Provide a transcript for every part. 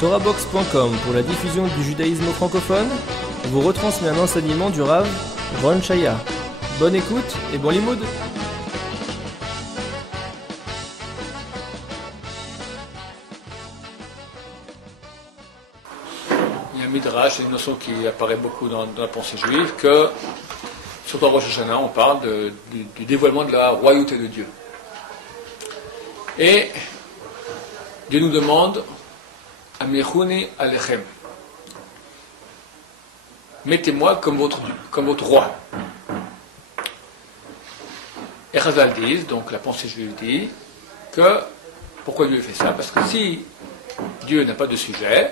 TorahBox.com pour la diffusion du judaïsme francophone vous retransmet un enseignement du Rav Ron Chaya. Bonne écoute et bon limoud. Il y a un midrash, c'est une notion qui apparaît beaucoup dans la pensée juive, que surtout à Rosh Hashanah, on parle du dévoilement de la royauté de Dieu. Et Dieu nous demande Amichuni alechem. Mettez-moi comme votre roi. Et Chazal dit, donc la pensée juive dit, que pourquoi Dieu fait ça? Parce que si Dieu n'a pas de sujet,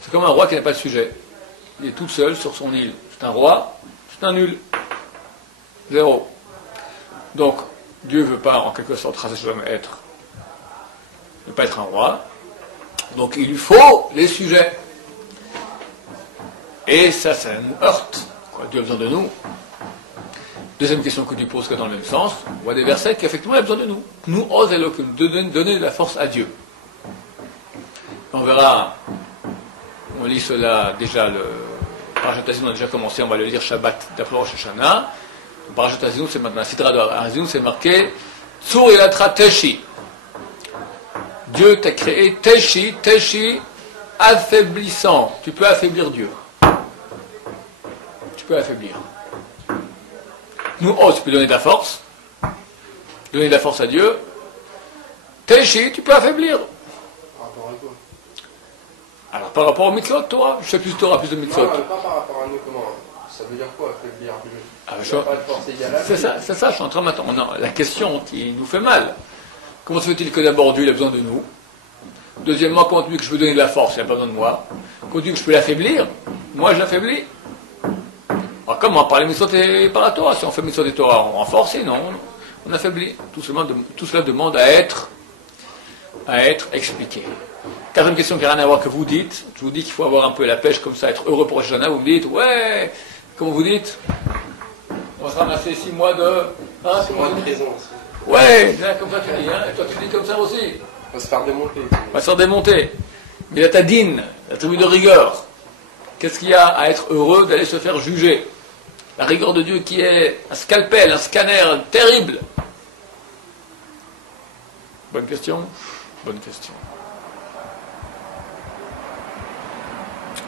c'est comme un roi qui n'a pas de sujet. Il est tout seul sur son île. C'est un roi, c'est un nul. Zéro. Donc, Dieu ne veut pas, en quelque sorte, ne pas être un roi. Donc, il lui faut les sujets. Et ça nous heurte. Dieu a besoin de nous. Deuxième question que Dieu pose que dans le même sens, on voit des versets qui, effectivement, il a besoin de nous. Nous, ose Elohim, donner de la force à Dieu. On verra, on lit cela déjà, le Parashat Azinu a déjà commencé, on va le lire Shabbat d'après Rosh Hashanah. Le Parashat Azinu, c'est maintenant, Sidra de Azinu, c'est marqué Tsur Elatra Teshi. Dieu t'a créé Teshi, affaiblissant. Tu peux affaiblir Dieu. Tu peux affaiblir. Nous, tu peux donner de la force. Donner de la force à Dieu. Teshi, tu peux affaiblir. Par rapport à quoi? Alors, par rapport au mitzvot, Torah, je sais plus de Torah, plus de mitzvot. Non, pas par rapport à nous, comment? Ça veut dire quoi, affaiblir Dieu? Pas de force égale à Dieu. C'est ça, je suis en train maintenant. Non, la question qui nous fait mal. Comment se fait-il que d'abord Dieu il a besoin de nous? Deuxièmement, comment tu dis que je peux donner de la force? Il n'a pas besoin de moi. Comment tu dis que je peux l'affaiblir? Moi, je l'affaiblis. Alors, comment? Par les mitzvot et par la Torah. Si on fait mitzvot et Torah, on renforce, non, on affaiblit. Tout cela demande à être expliqué. Quatrième question qui n'a rien à voir que vous dites. Je vous dis qu'il faut avoir un peu la pêche comme ça, être heureux pour Rosh Hashanah. Vous me dites, ouais, comment vous dites? On va se ramasser 6 mois de... 6 mois de prison aussi. Ouais, comme ça tu dis, hein, et toi tu dis comme ça aussi. On va se faire démonter. On va se faire démonter. Mais la tadine, la tribu de rigueur, qu'est-ce qu'il y a à être heureux d'aller se faire juger? La rigueur de Dieu qui est un scalpel, un scanner terrible. Bonne question. Bonne question.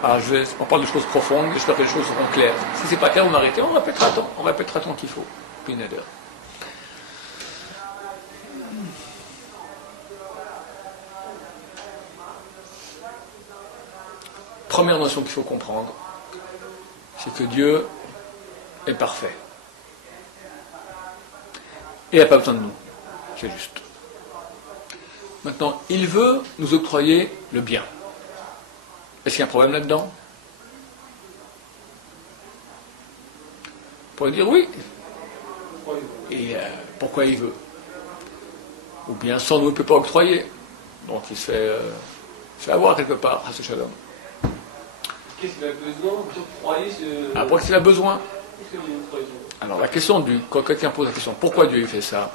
Alors on parle de choses profondes, j'espère que les choses seront claires. Si c'est pas clair, on m'arrêtez, on répétera tant qu'il faut. Puis une heure. Première notion qu'il faut comprendre, c'est que Dieu est parfait. Et il n'a pas besoin de nous. C'est juste. Maintenant, il veut nous octroyer le bien. Est-ce qu'il y a un problème là-dedans? On pourrait dire oui. Et pourquoi il veut? Ou bien sans nous, il ne peut pas octroyer. Donc il se fait avoir quelque part à ce shalom. Qu'est-ce qu'il a besoin d'octroyer ce... Après qu'il a besoin. Qu'est-ce qu'il a besoin? Alors la question quand quelqu'un pose la question pourquoi Dieu fait ça,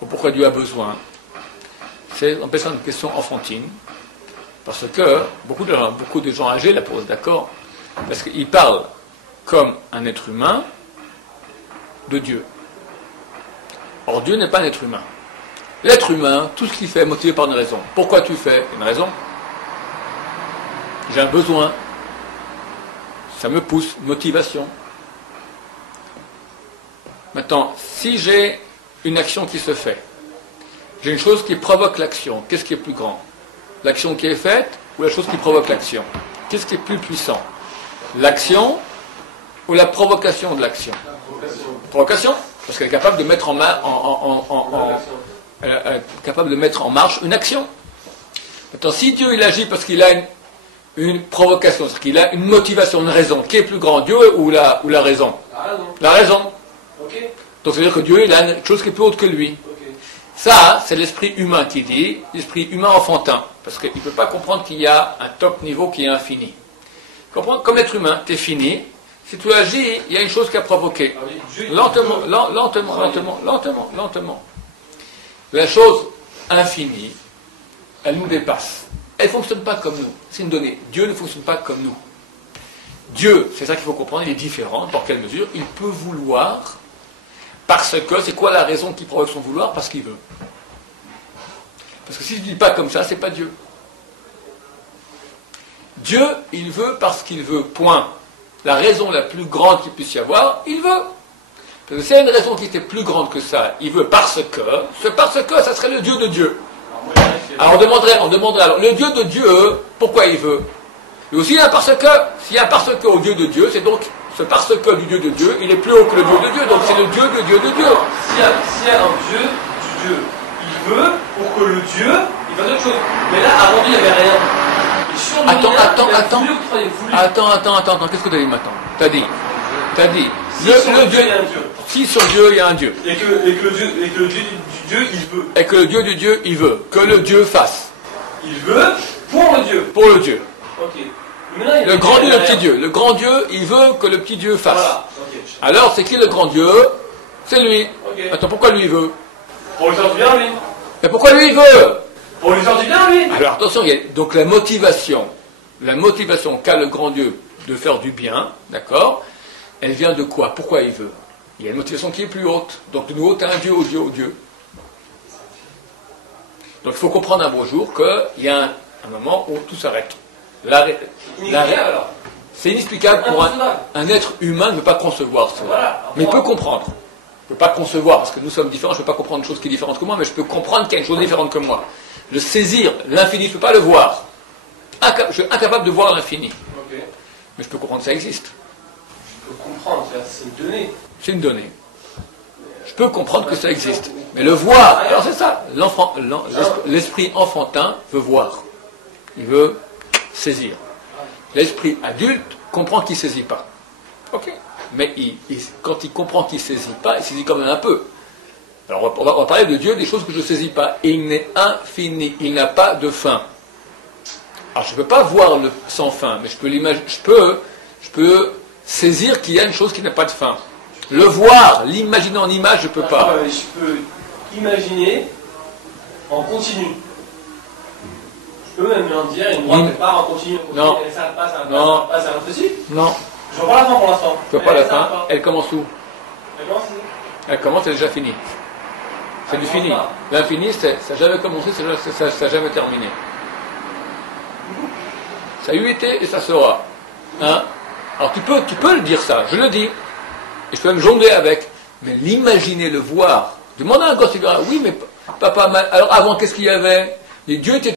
ou pourquoi Dieu a besoin, on peut faire une question enfantine, parce que beaucoup de gens âgés la posent, d'accord, parce qu'ils parlent comme un être humain de Dieu. Or Dieu n'est pas un être humain. L'être humain, tout ce qu'il fait est motivé par une raison. Pourquoi tu fais? Une raison. J'ai un besoin. Ça me pousse, motivation. Maintenant, si j'ai une action qui se fait, j'ai une chose qui provoque l'action, qu'est-ce qui est plus grand? L'action qui est faite ou la chose qui provoque l'action? Qu'est-ce qui est plus puissant? L'action ou la provocation de l'action? Provocation, parce qu'elle est capable de mettre capable de mettre en marche une action. Maintenant, si Dieu il agit parce qu'il a une provocation, c'est-à-dire qu'il a une motivation, une raison, qui est plus grand, Dieu ou la raison? La raison. Okay. Donc c'est-à-dire que Dieu il a une chose qui est plus haute que lui. Okay. Ça, c'est l'esprit humain qui dit, l'esprit humain enfantin, parce qu'il ne peut pas comprendre qu'il y a un top niveau qui est infini. Comprendre, comme l'être humain, tu es fini, si tu agis, il y a une chose qui a provoqué. Lentement. La chose infinie, elle nous dépasse. elle ne fonctionne pas comme nous. C'est une donnée. Dieu ne fonctionne pas comme nous. Dieu, c'est ça qu'il faut comprendre, il est différent. Dans quelle mesure? Il peut vouloir, parce que, c'est quoi la raison qui provoque son vouloir? Parce qu'il veut. Parce que si je ne dis pas comme ça, c'est pas Dieu. Dieu, il veut parce qu'il veut, point. La raison la plus grande qu'il puisse y avoir, il veut. Parce que s'il y a une raison qui était plus grande que ça, il veut parce que, ça serait le Dieu de Dieu. Alors on demanderait alors, le Dieu de Dieu, pourquoi il veut? Lui aussi il y a un parce que, s'il y a un parce que au Dieu de Dieu, c'est donc ce parce que du Dieu de Dieu, il est plus haut que le Dieu de Dieu, donc c'est le Dieu de Dieu de Dieu. S'il y a un Dieu du Dieu, il veut pour que le Dieu, il fasse autre chose. Mais là, avant lui, il n'y avait rien. Attends, qu'est-ce que tu as dit maintenant? T'as dit, le Dieu, si sur Dieu il y a un Dieu. Et que le Dieu du Dieu, il veut. Et que le Dieu du Dieu, il veut. Que le Dieu fasse. Il veut pour le Dieu. Pour le Dieu. Ok. Le grand Dieu, le petit Dieu. Le grand Dieu, il veut que le petit Dieu fasse. Voilà. Okay. Alors, c'est qui le grand Dieu? C'est lui. Okay. Attends, pourquoi lui il veut? Pour lui faire du bien, lui. Mais pourquoi lui il veut? Pour lui faire du bien, lui. Alors attention, il y a donc la motivation qu'a le grand Dieu de faire du bien, d'accord? Elle vient de quoi? Pourquoi il veut? Il y a une motivation qui est plus haute. Donc de nouveau, tu as un Dieu au Dieu au Dieu. Donc il faut comprendre un beau jour qu'il y a un moment où tout s'arrête. C'est inexplicable pour un être humain ne peut pas concevoir cela. Voilà. Mais il peut comprendre. Je ne peux pas concevoir, parce que nous sommes différents, je ne peux pas comprendre une chose qui est différente que moi, mais je peux comprendre qu'il y a une chose différente que moi. Le saisir, l'infini, je ne peux pas le voir. Je suis incapable de voir l'infini. Okay. Mais je peux comprendre que ça existe. Je peux comprendre, c'est une donnée. C'est une donnée. Je peux comprendre que ça existe. Mais le voir, alors c'est ça. L'esprit enfantin veut voir. Il veut saisir. L'esprit adulte comprend qu'il ne saisit pas. Ok. Mais quand il comprend qu'il ne saisit pas, il saisit quand même un peu. Alors on va parler de Dieu, des choses que je ne saisis pas. Et il n'est infini, il n'a pas de fin. Alors je ne peux pas voir le sans fin, mais je peux l'imaginer, je peux saisir qu'il y a une chose qui n'a pas de fin. Le voir, l'imaginer en image, je ne peux pas. Je peux imaginer en continu. Je peux même en dire une droite part en continu. Non. Ça passe, ça réfléchit. Non. Je vois pas la fin pour l'instant. Je vois pas la fin. Elle commence où? Elle commence ici. Elle commence, elle est déjà finie. C'est du fini. L'infini, ça n'a jamais commencé, ça n'a jamais terminé. Ça a eu été et ça sera. Hein? Alors tu peux le dire ça, je le dis. Et je peux même jongler avec. Mais l'imaginer, le voir. Demande à un gosse, il dira, oui, mais papa, alors avant, qu'est-ce qu'il y avait? Dieu était